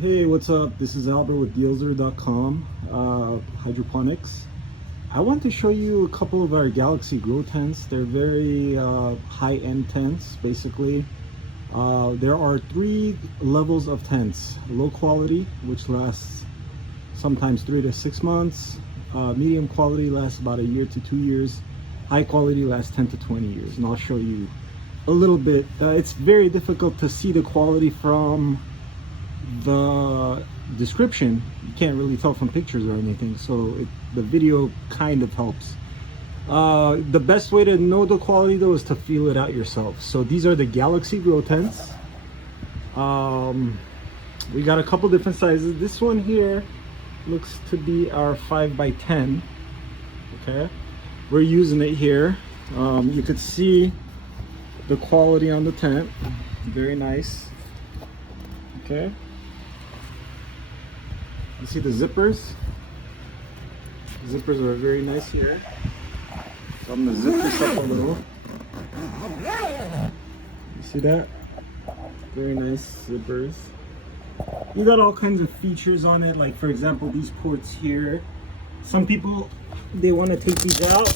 Hey, what's up? This is Albert with Dealzer.com Hydroponics. I want to show you a couple of our Galaxy Grow tents. They're very high-end tents, basically. There are 3 levels of tents. Low quality, which lasts sometimes 3 to 6 months. Medium quality lasts about 1 to 2 years. High quality lasts 10 to 20 years. And I'll show you a little bit. It's very difficult to see the quality from the description. You can't really tell from pictures or anything, so the video kind of helps. The best way to know the quality though is to feel it out yourself. So these are the Galaxy Grow tents. We got a couple different sizes. This one here looks to be our 5x10. Okay, we're using it here. You could see the quality on the tent, very nice. Okay, you see the zippers. Zippers are very nice here. So I'm gonna zip this up a little. You see that? Very nice zippers. You got all kinds of features on it, like for example these ports here. Some people, they want to take these out,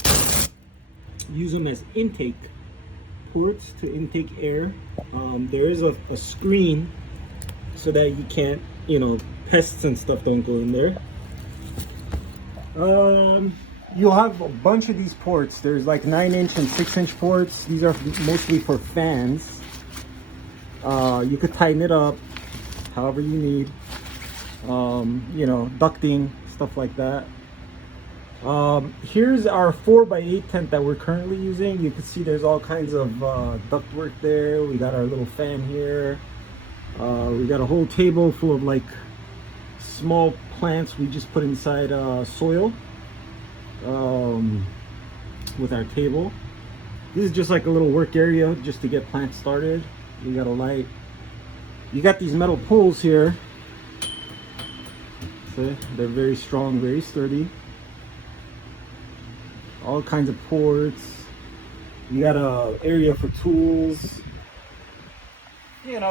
use them as intake ports to intake air. There is a screen so that you can't, pests and stuff don't go in there. You'll have a bunch of these ports. There's like 9-inch and 6-inch ports. These are mostly for fans. You could tighten it up however you need. Ducting, stuff like that. Here's our 4x8 tent that we're currently using. You can see there's all kinds of ductwork there. We got our little fan here. We got a whole table full of like small plants we just put inside soil with our table. This is just like a little work area just to get plants started. You got a light. You got these metal poles here. See, they're very strong, very sturdy. All kinds of ports. You got a area for tools.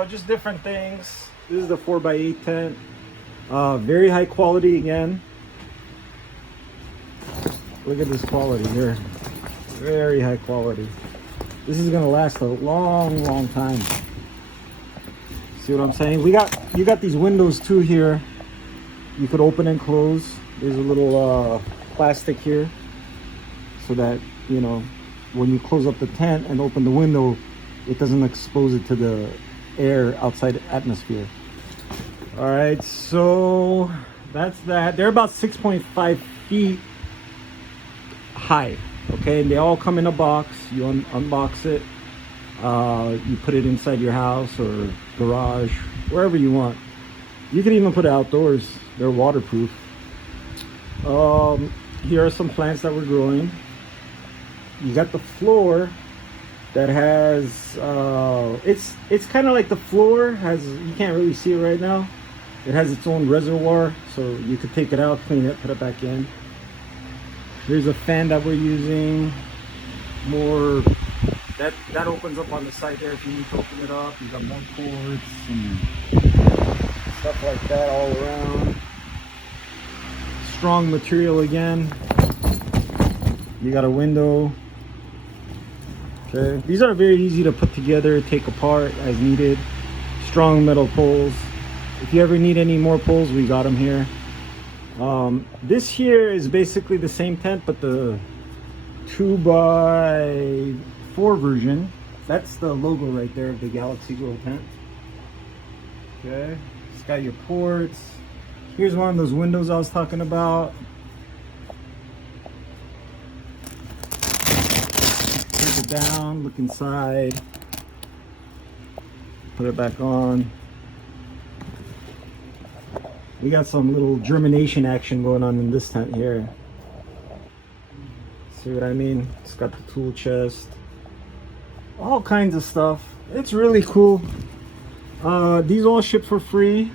Just different things. This is the 4x8 tent. Very high quality again. Look at this quality here. Very high quality. This is gonna last a long time. See what I'm saying? You got these windows too here. You could open and close. There's a little plastic here so that when you close up the tent and open the window, it doesn't expose it to the air outside atmosphere. All right, so that's that. They're about 6.5 feet high. Okay, and they all come in a box. You unbox it, you put it inside your house or garage, wherever you want. You can even put it outdoors. They're waterproof. Here are some plants that we're growing. You got the floor that has it's kind of like the floor has, you can't really see it right now, it has its own reservoir, so you could take it out, clean it, put it back in. Here's a fan that we're using. More that opens up on the side there if you need to open it up. You got more cords and stuff like that all around. Strong material again. You got a window. Okay, these are very easy to put together, take apart as needed. Strong metal poles. If you ever need any more poles, we got them here. This here is basically the same tent, but the 2x4 version. That's the logo right there of the Galaxy Grow tent. Okay, it's got your ports. Here's one of those windows I was talking about. Take it down, look inside, put it back on. We got some little germination action going on in this tent here. See what I mean? It's got the tool chest, all kinds of stuff. It's really cool. These all ship for free.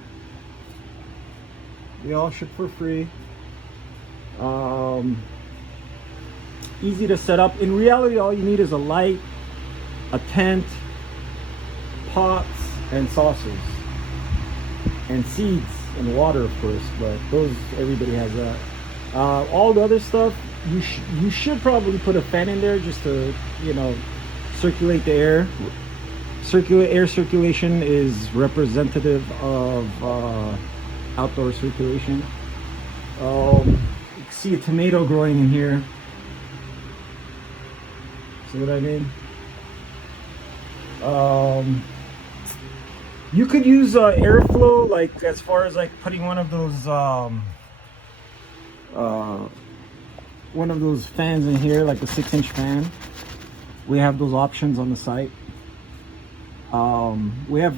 They all ship for free. Easy to set up. In reality, all you need is a light, a tent, pots, and saucers. and seeds and water, of course. But those, everybody has that. All the other stuff, you should probably put a fan in there just to, you know, circulate the air. Air circulation is representative of outdoor circulation. You can see a tomato growing in here. See what I mean? You could use airflow, like as far as like putting one of those fans in here, like a 6-inch fan. We have those options on the site. We have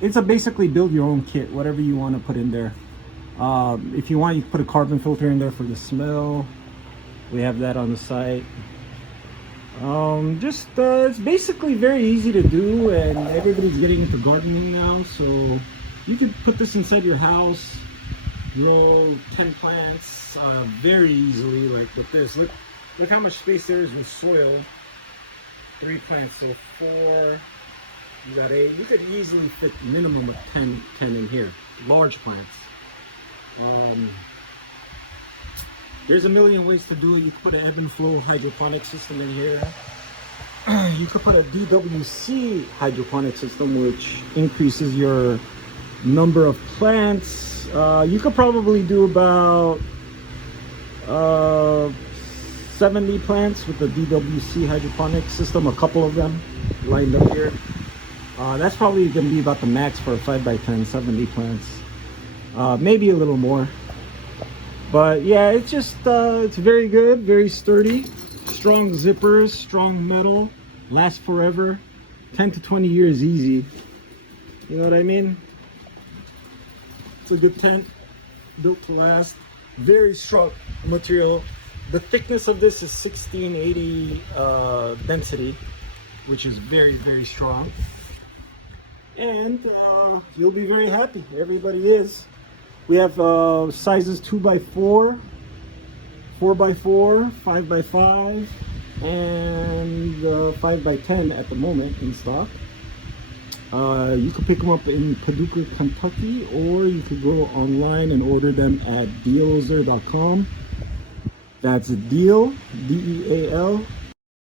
it's a basically build your own kit, whatever you want to put in there. If you want, you can put a carbon filter in there for the smell. We have that on the site. It's basically very easy to do, and everybody's getting into gardening now, so you could put this inside your house, grow 10 plants very easily, like with this. Look how much space there is with soil. 3 plants, so 4. You got 8. You could easily fit minimum of 10 in here. Large plants. There's a million ways to do it. You could put an ebb and flow hydroponic system in here. You could put a DWC hydroponic system, which increases your number of plants. You could probably do about 70 plants with the DWC hydroponic system, a couple of them lined up here. That's probably going to be about the max for a 5x10, 70 plants. Maybe a little more. But yeah, it's just, it's very good, very sturdy. Strong zippers, strong metal, lasts forever. 10 to 20 years easy. You know what I mean? It's a good tent, built to last. Very strong material. The thickness of this is 1680 density, which is very, very strong. And you'll be very happy. Everybody is. We have sizes 2x4, 4x4, 5x5, and 5x10 at the moment in stock. You can pick them up in Paducah, Kentucky, or you could go online and order them at Dealzer.com. That's Deal, D-E-A-L,